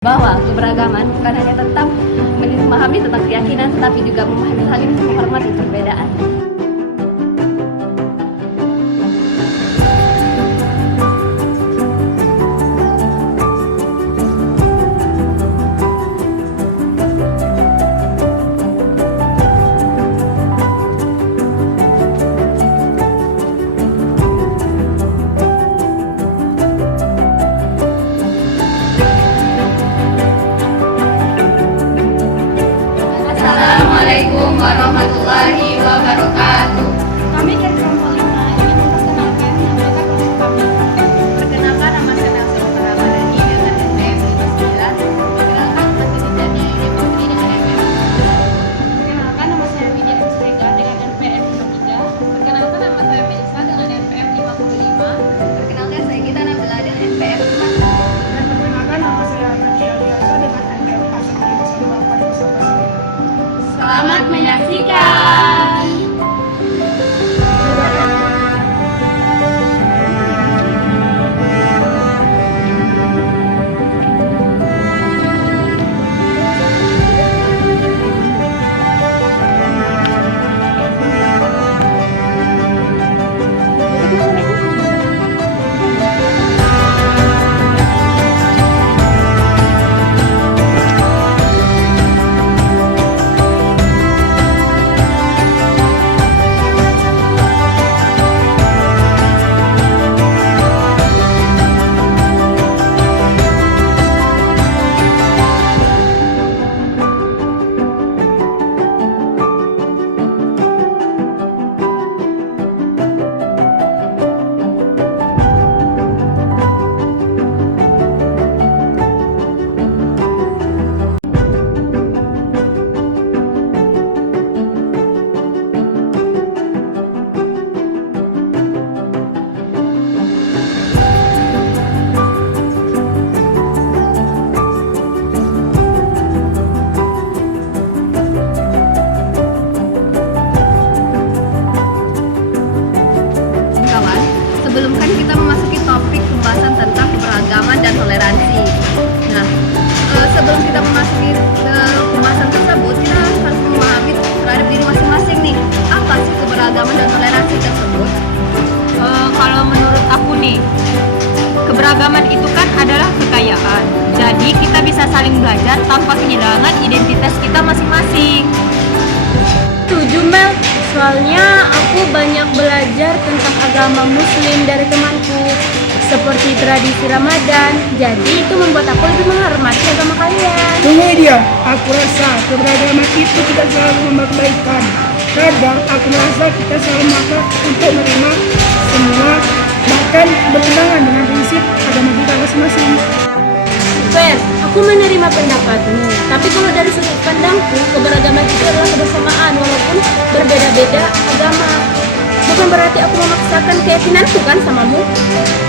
bahwa keberagaman bukan hanya tentang memahami tentang keyakinan, tetapi juga memahami saling menghormati perbedaan. Assalamualaikum warahmatullahi wabarakatuh. Kami dari kelompok 5 ingin memperkenalkan nama kelompok kami. Perkenalkan, nama saya Nelson Ramadhani dengan NPM 59. Perkenalkan, nama saya Tijani Putri dengan NPM 59. Perkenalkan, nama saya Widya Srega dengan NPM 53. Perkenalkan, nama saya Melisa dengan NPM 55. Perkenalkan, saya Gita Nabila dengan NPM 4. Dan perkenalkan, nama saya Nadia Liasa dengan NPM 41. Selamat menyaksikan. Kawan, sebelum kan kita memasuki topik pembahasan tentang keberagaman dan toleransi. Nah, sebelum kita memasuki pembahasan tersebut, kita harus memahami terhadap diri masing-masing nih. Apa sih keberagaman dan toleransi tersebut? Kalau menurut aku nih, keberagaman itu kan adalah kekayaan. Jadi kita bisa saling belajar tanpa kehilangan identitas kita masing-masing. Setuju Mel, soalnya aku banyak belajar tentang agama muslim dari temanku, seperti tradisi Ramadan. Jadi itu membuat aku lebih menghormati agama kalian. Tunggu dia, aku rasa keberagaman itu tidak selalu membawa kebaikan. Kadang aku merasa kita selalu maksa untuk menerima semua, bahkan bertentangan dengan prinsip agama kita masing-masing. Fer, aku menerima pendapatmu, tapi kalau dari sudut pandangku, keberagaman itu adalah kebersamaan walaupun berbeda-beda agama. Bukan berarti aku memaksakan keyakinanku kan samamu.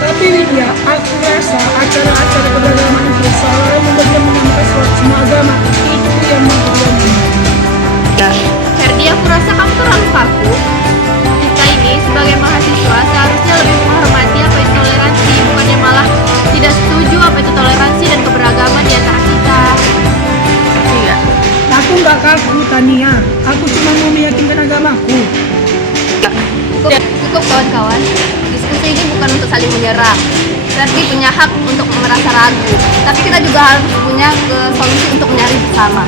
Tapi Widya, aku rasa acara-acara keberagaman itu selalu memberikan menyampaikan suatu semua agama. Itu yang memperjuangkan. Ferdi, aku rasa kamu terlalu kaku. Kita ini sebagai mahasiswa seharusnya lebih menghormati apa itu toleransi, bukannya malah tidak setuju apa itu toleransi dan keberagaman di antara kita. Iya. Aku nggak kaku, Tania. Aku cuma mau meyakinkan agamaku. Cukup kawan-kawan. Diskusi ini bukan untuk saling menyerang. Ferdi punya hak untuk merasa ragu, tapi kita juga harus punya solusi untuk mencari bersama.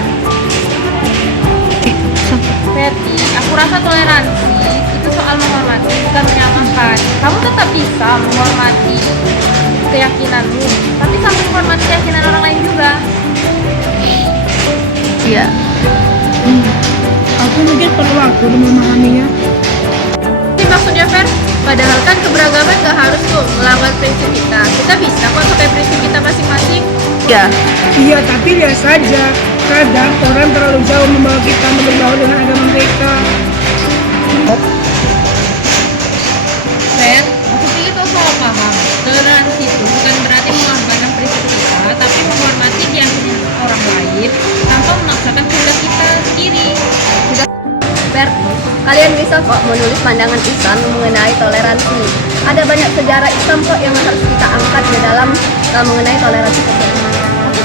Ferdi, aku rasa toleransi itu soal menghormati, bukan menyalahkan. Kamu tetap bisa menghormati keyakinanmu, tapi sampai menghormati keyakinan orang lain juga. Iya. Aku mungkin perlu waktu untuk memahaminya. Ini maksudnya Fer, padahal kan keberagaman gak harus tuh melanggar prinsip kita. Kita bisa kok pakai prinsip kita masing-masing. Iya. Iya, tapi lihat saja. Kadang orang terlalu jauh membawa kita untuk berbaur dengan agama mereka. Fer, aku pikir kau salah paham. Toleransi itu bukan berarti mengorbankan prinsip kita, tapi menghormati keyakinan orang lain tanpa memaksakan kehendak kita sendiri. Fer, kalian bisa kok menulis pandangan Islam mengenai toleransi. Ada banyak sejarah Islam kok yang harus kita angkat di dalam mengenai toleransi tersebut.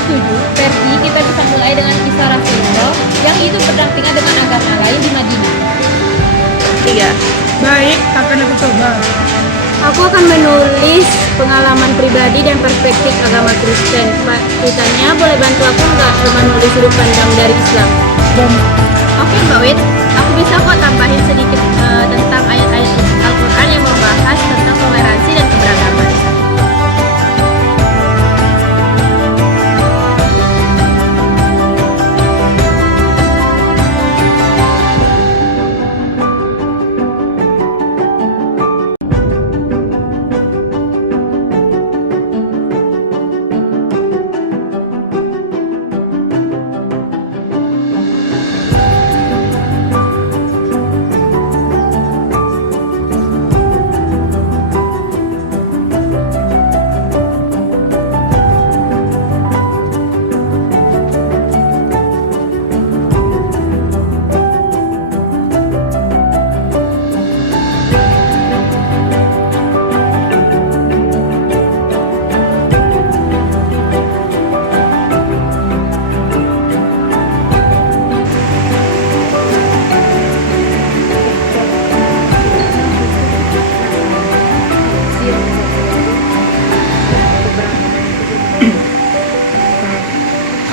Aku versi kita bisa mulai dengan kisah Rasulullah yang itu berdampingan dengan agama lain di Madinah. Iya. Baik, akan aku coba. Aku akan menulis pengalaman pribadi dan perspektif agama Kristen. Pak, Tulisannya boleh bantu aku nggak menulis sudut pandang dari Islam? Dan Oke Mbak Wit, aku bisa kok tambahin sedikit tentang ayat-ayat Al-Quran yang membahas tentang toleransi dan keberagaman.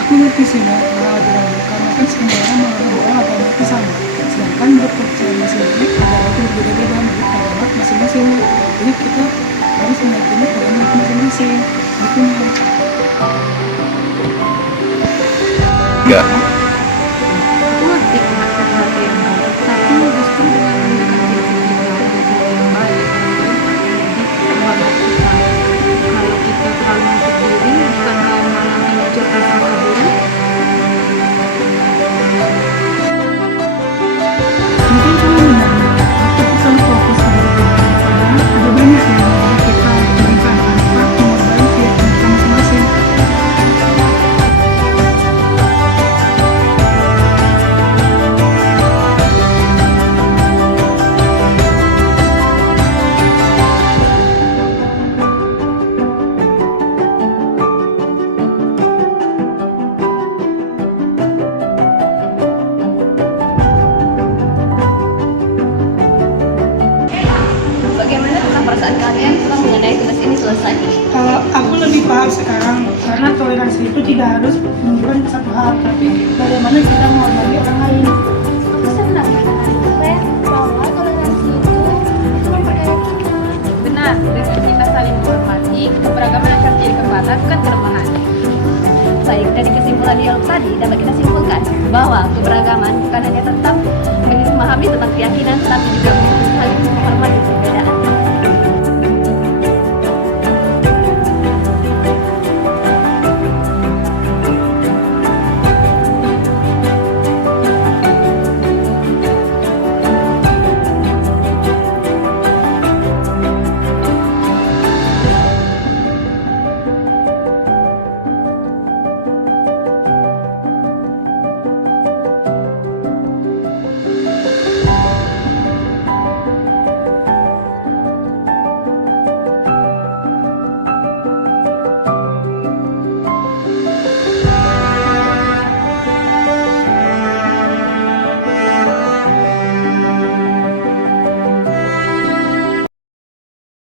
aku ngerti sih ya, aturan karena kan semua orang menganggap bahwa agama itu sama. Sedangkan berpercaya masing-masing agama itu berbeda-beda menurut agama masing-masing. Jadi kita harus meyakini agama itu masing-masing. Gitu nih. Enggak. Aku ngerti maksud hati yang baik, tapi justru dengan mendekati kita dengan cara yang baik, jadi membantu kita. Kalau kita terlalu menutup diri, bukan malah mencuri sama diri. Mungkin kamu benar, aku selalu fokus pada kebenaran, padahal ada banyak yang membuat kita berikan tanpa mengorbankan keyakinan kita masing-masing. Bagaimana tentang perasaan kalian setelah mengenai tugas ini selesai? Aku lebih paham sekarang karena toleransi itu tidak harus menunjukkan satu hal, tapi bagaimana kita menghargai orang lain. Aku senang dengan Ren bahwa toleransi itu memperkaya kita. Benar, dengan kita saling menghormati, keberagaman akan menjadi kekuatan bukan kelemahan. Baik, dari kesimpulan dialog tadi dapat kita simpulkan bahwa keberagaman bukan hanya tentang memahami tentang keyakinan, tapi juga saling menghormati